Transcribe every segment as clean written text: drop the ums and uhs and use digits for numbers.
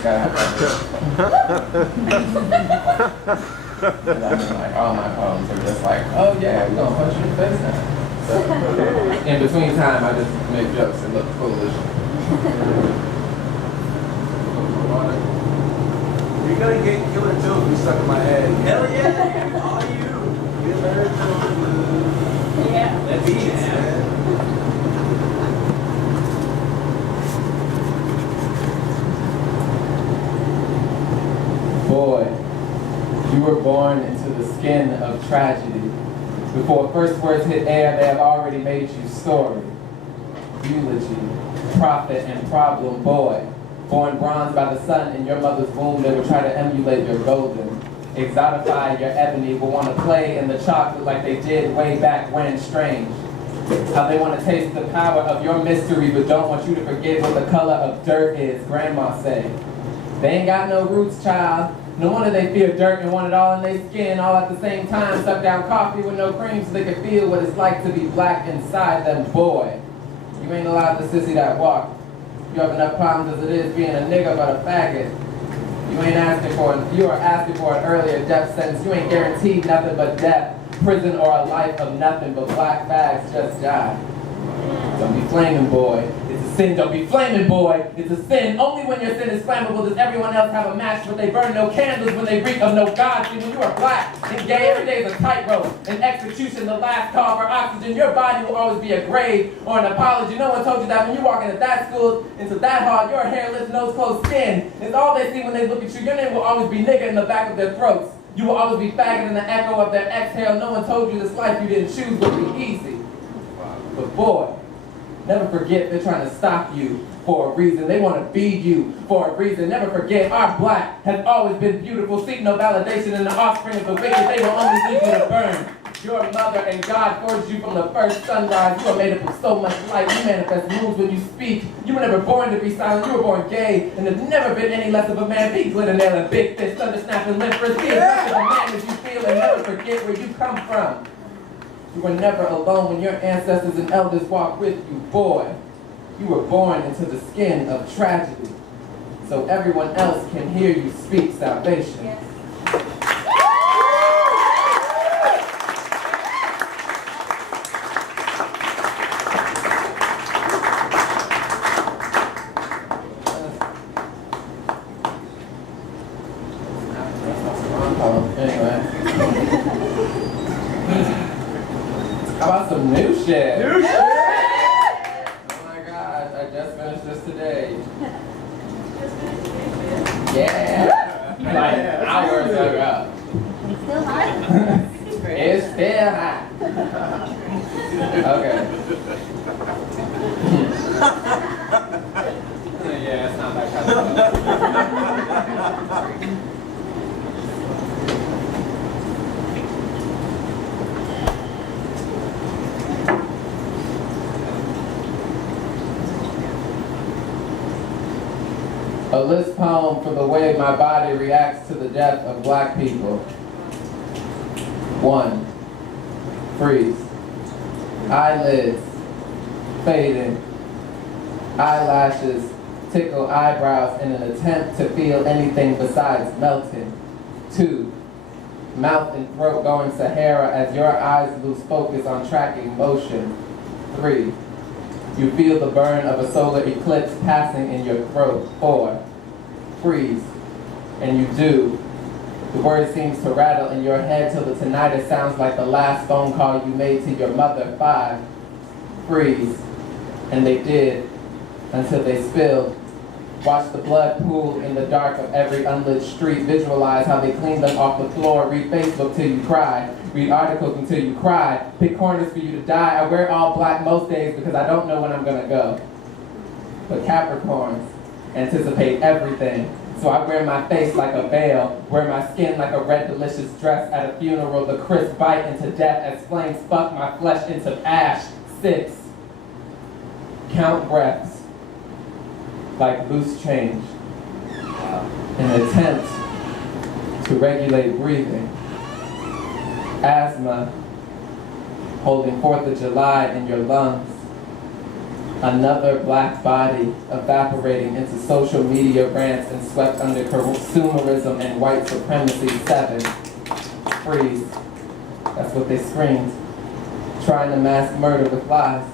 just got out And I mean, like, all my poems are just like, oh yeah, we're gonna punch you in the face now. So, in between time, I just make jokes and look foolish. You're gonna get killer jokes stuck in my head. Hell yeah, all you. Killer jokes. Yeah. That's easy, man. Boy, you were born into the skin of tragedy. Before first words hit air, they have already made you story. Eulogy, prophet, and problem boy. Born bronze by the sun in your mother's womb, they will try to emulate your golden. Exotify your ebony, will want to play in the chocolate like they did way back when. Strange. How they want to taste the power of your mystery, but don't want you to forget what the color of dirt is, grandma said. They ain't got no roots, child. No wonder they fear dirt and want it all in their skin, all at the same time, suck down coffee with no cream so they can feel what it's like to be black inside them, boy. You ain't allowed to sissy that walk. You have enough problems as it is being a nigga but a faggot. You ain't asking for it. You are asking for an earlier death sentence. You ain't guaranteed nothing but death, prison, or a life of nothing but black bags just die. Don't be flaming, boy. It's a sin. Don't be flaming, boy. It's a sin. Only when your sin is flammable does everyone else have a match, but they burn no candles when they reek of no God. See, when you are black and gay, every day is a tightrope. An execution, the last call for oxygen. Your body will always be a grave or an apology. No one told you that when you walk into that school, into that hall, your hairless, nose-closed skin is all they see when they look at you. Your name will always be nigga in the back of their throats. You will always be faggot in the echo of their exhale. No one told you this life you didn't choose would be easy. But boy, never forget they're trying to stop you for a reason. They want to feed you for a reason. Never forget our black has always been beautiful. Seek no validation in the offspring of the wicked. They will only leave you to burn. Your mother and God forged you from the first sunrise. You are made up of so much light. You manifest moves when you speak. You were never born to be silent. You were born gay and have never been any less of a man. Be glitter nailing, big fist, thunder snapping, limp wrist. Be as much of a man as you feel and never forget where you come from. You were never alone when your ancestors and elders walked with you, boy. You were born into the skin of tragedy, so everyone else can hear you speak salvation. Yes. Anyway. How about some new shit? New shit! Oh my god, I just finished this today. Yeah! Like hours ago. It's still hot. It's still hot. Okay. Yeah, it's not that kind of stuff. A list poem for the way my body reacts to the death of black people. 1. Freeze. Eyelids fading. Eyelashes tickle eyebrows in an attempt to feel anything besides melting. 2. Mouth and throat going Sahara as your eyes lose focus on tracking motion. 3. You feel the burn of a solar eclipse passing in your throat. 4. Freeze. And you do. The word seems to rattle in your head till the tinnitus sounds like the last phone call you made to your mother. 5. Freeze. And they did, until they spilled. Watch the blood pool in the dark of every unlit street. Visualize how they clean them off the floor. Read Facebook till you cry. Read articles until you cry. Pick corners for you to die. I wear all black most days because I don't know when I'm gonna go. But Capricorns anticipate everything. So I wear my face like a veil, wear my skin like a red delicious dress at a funeral, the crisp bite into death as flames fuck my flesh into ash. 6. Count breaths like loose change. An attempt to regulate breathing. Asthma holding 4th of July in your lungs. Another black body evaporating into social media rants and swept under consumerism and white supremacy. 7. Freeze. That's what they screamed. Trying to mask murder with lies.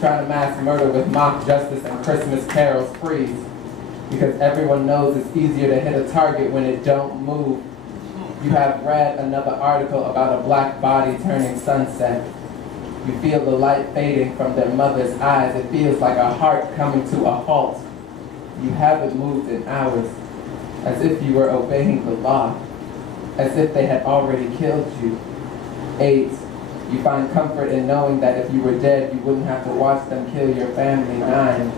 Trying to mask murder with mock justice and Christmas carols. Freeze. Because everyone knows it's easier to hit a target when it don't move. You have read another article about a black body turning sunset. You feel the light fading from their mother's eyes. It feels like a heart coming to a halt. You haven't moved in hours, as if you were obeying the law, as if they had already killed you. 8. You find comfort in knowing that if you were dead, you wouldn't have to watch them kill your family. 9.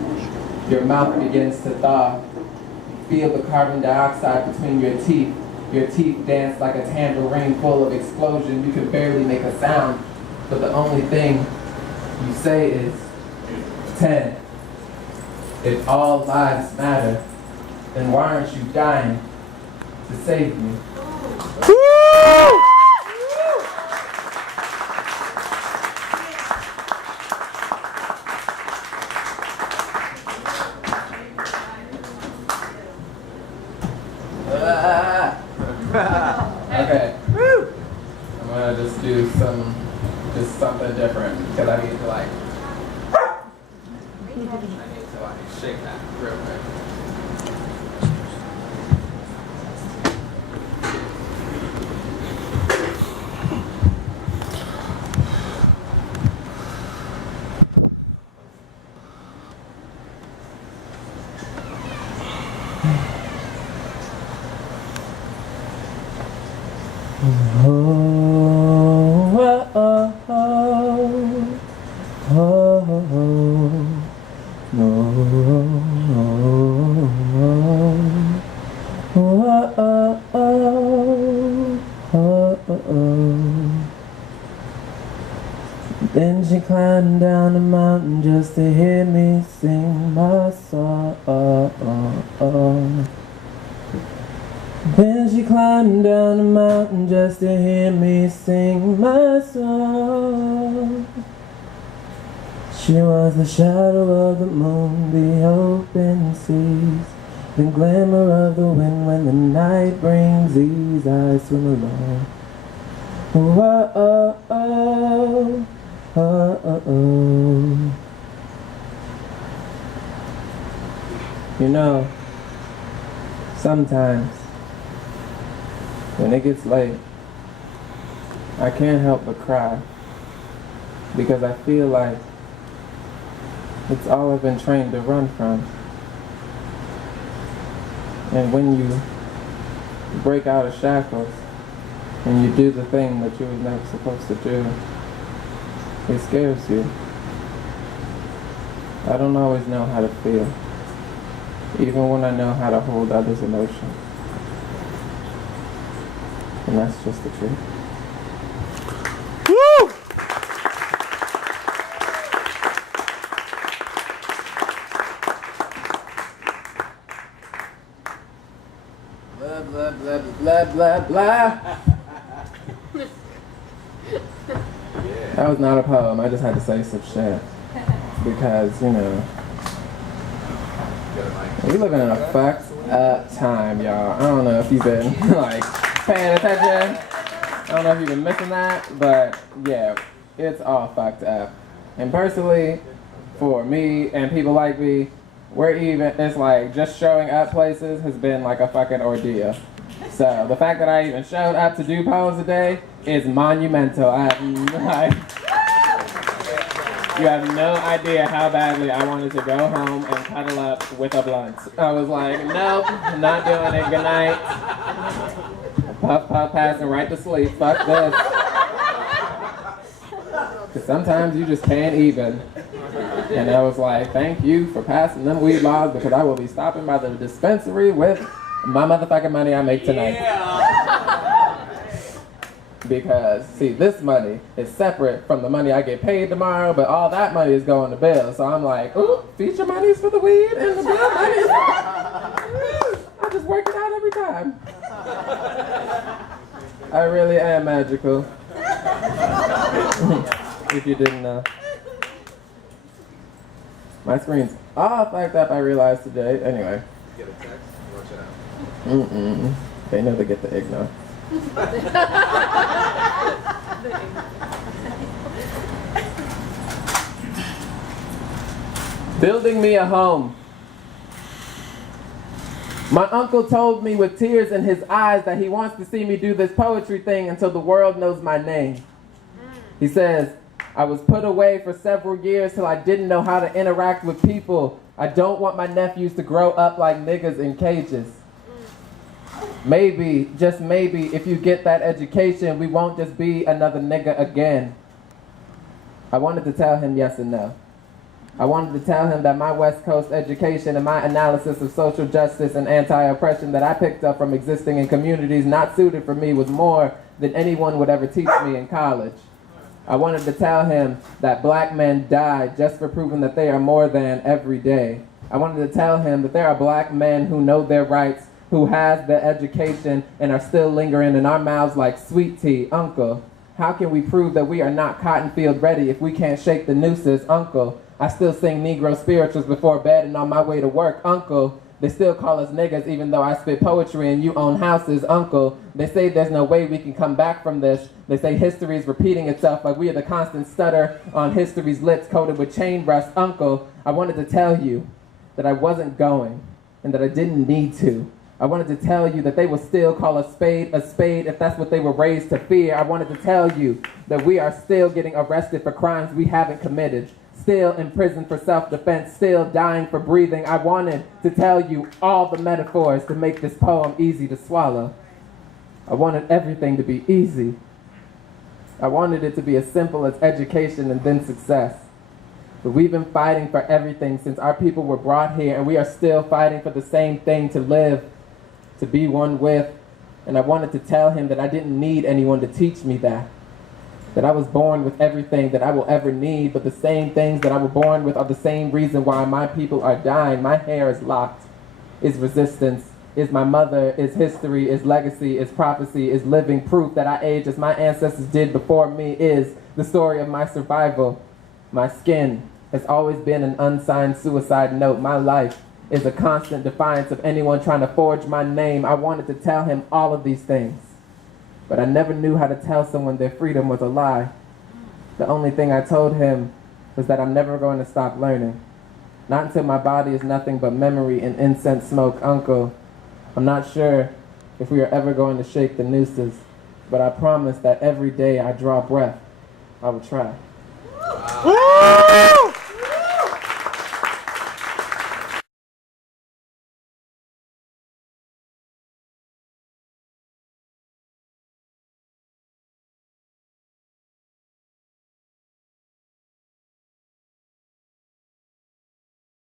Your mouth begins to thaw. You feel the carbon dioxide between your teeth. Your teeth dance like a tambourine full of explosion. You can barely make a sound, but the only thing you say is 10. If all lives matter, then why aren't you dying to save me? Okay. I'm gonna just do something different because I need to shake that real quick. Then she climbed down the mountain just to hear me sing my song. Then she climbed down the mountain just to hear me sing my song. She was the shadow of the moon, the open seas, the glimmer of the wind when the night brings ease. I swim along. Oh, oh, oh, oh, oh, oh. You know, sometimes when it gets late, I can't help but cry because I feel like it's all I've been trained to run from. And when you break out of shackles and you do the thing that you were never supposed to do, it scares you. I don't always know how to feel, even when I know how to hold others' emotions. And that's just the truth. Woo! Blah, blah, blah, blah, blah, blah. That was not a poem. I just had to say some shit. Because, you know, we living in a fucked up time, y'all. I don't know if you've been, paying attention. I don't know if you've been missing that, but yeah, it's all fucked up. And personally, for me and people like me, it's like just showing up places has been like a fucking ordeal. So the fact that I even showed up to do poems today is monumental. You have no idea how badly I wanted to go home and cuddle up with a blunt. I was like, nope, not doing it. Good night. Puff, puff, passing right to sleep. Fuck this. Because sometimes you just can't even. And I was like, thank you for passing them weed laws because I will be stopping by the dispensary with my motherfucking money I make tonight. Because, see, this money is separate from the money I get paid tomorrow, but all that money is going to bills. So I'm like, ooh, feature money's for the weed and the bill money. I just work it out every time. I really am magical. If you didn't know. My screen's off like that, I realized today. Anyway. Get a text? Watch it out. Mm-mm. They know they get the ignore. Building me a home. My uncle told me with tears in his eyes that he wants to see me do this poetry thing until the world knows my name. He says, I was put away for several years till I didn't know how to interact with people. I don't want my nephews to grow up like niggas in cages. Maybe, just maybe, if you get that education, we won't just be another nigga again. I wanted to tell him yes and no. I wanted to tell him that my West Coast education and my analysis of social justice and anti-oppression that I picked up from existing in communities not suited for me was more than anyone would ever teach me in college. I wanted to tell him that black men die just for proving that they are more than every day. I wanted to tell him that there are black men who know their rights, who has the education and are still lingering in our mouths like sweet tea. Uncle, how can we prove that we are not cotton field ready if we can't shake the nooses? Uncle, I still sing Negro spirituals before bed and on my way to work. Uncle, they still call us niggas even though I spit poetry and you own houses. Uncle, they say there's no way we can come back from this. They say history is repeating itself like we are the constant stutter on history's lips coated with chain rust. Uncle, I wanted to tell you that I wasn't going and that I didn't need to. I wanted to tell you that they will still call a spade if that's what they were raised to fear. I wanted to tell you that we are still getting arrested for crimes we haven't committed, still in prison for self-defense, still dying for breathing. I wanted to tell you all the metaphors to make this poem easy to swallow. I wanted everything to be easy. I wanted it to be as simple as education and then success. But we've been fighting for everything since our people were brought here, and we are still fighting for the same thing: to live, to be one with. And I wanted to tell him that I didn't need anyone to teach me that I was born with everything that I will ever need, but the same things that I was born with are the same reason why my people are dying. My hair is locked, is resistance, is my mother, is history, is legacy, is prophecy, is living proof that I age as my ancestors did before me, is the story of my survival. My skin has always been an unsigned suicide note. My life is a constant defiance of anyone trying to forge my name. I wanted to tell him all of these things, but I never knew how to tell someone their freedom was a lie. The only thing I told him was that I'm never going to stop learning. Not until my body is nothing but memory and incense smoke. Uncle, I'm not sure if we are ever going to shake the nooses, but I promise that every day I draw breath, I will try. Wow.